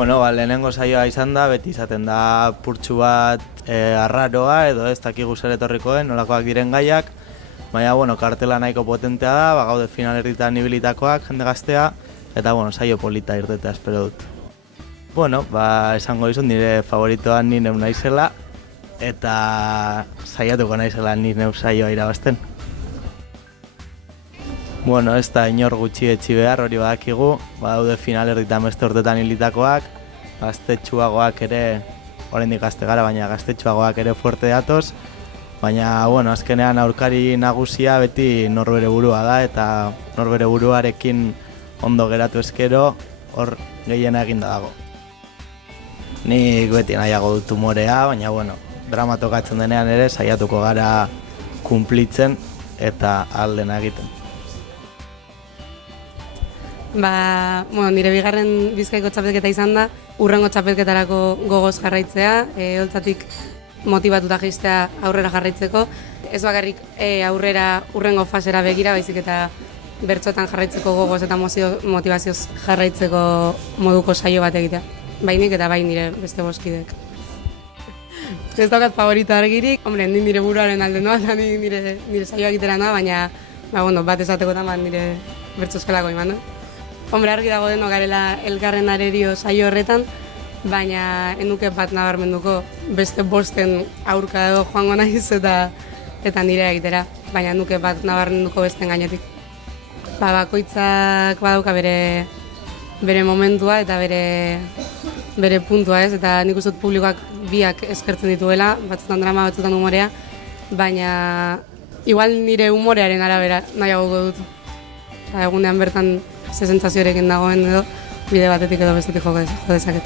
Bueno, lehenengo saioa izan da, beti izaten da purtsu bat arraroa edo ez dakigu zer etorriko den, nolakoak diren gaiak. Baina, bueno, kartela nahiko potentea da, gaude finalerritan ibilitakoak, jende gaztea, eta, bueno, saio polita irtetea espero dut. Bueno, esango dizut nire favoritoa ni neu naizela, eta saiatuko naizela ni neu saioa irabazten. Bueno, ez da inor gutxi etxi behar, hori badakigu, badaude finalerritan beste urtetan hilitakoak, gaztetxuagoak ere, oraindik gazte gara, baina gaztetxuagoak ere fuerte datoz, baina, bueno, azkenean aurkari nagusia beti norbere burua da, eta norbere buruarekin ondo geratu eskero, hor gehiena eginda dago. Nik beti nahiago dut humorea, baina, bueno, drama tokatzen denean ere saiatuko gara kunplitzen eta aldena egiten. Nire bigarren Bizkaiko txapelketa izan da, hurrengo txapelketarako gogoz jarraitzea, holtzatik motibatuta jaistea aurrera jarraitzeko. Ez bakarrik aurrera hurrengo fasera begira, baizik eta bertsotan jarraitzeko gogoz eta motivazioz jarraitzeko moduko saio bat egitea. Bainik eta bai nire beste boskidek. Ez daukat favorito argirik, nik nire buruaren alde noa, eta nire saioa egitera noa, baina bat esatekotan nire bertso eskolako iman. Argi dago deno garela elkarren arerio saio horretan, baina enuke bat nabarmenduko beste bosten aurka edo joango naiz eta nire egitera, baina enuke bat nabarmenduko besten gainetik. Bakoitzak badauka bere momentua eta bere puntua ez, eta nik uste dut publikoak biak eskertzen dituela, batzutan drama, batzutan humorea, baina igual nire humorearen arabera nahiago dut. Egunean bertan ze sentsazioarekin dagoen edo bide batetik edo bestetik jo dezaket.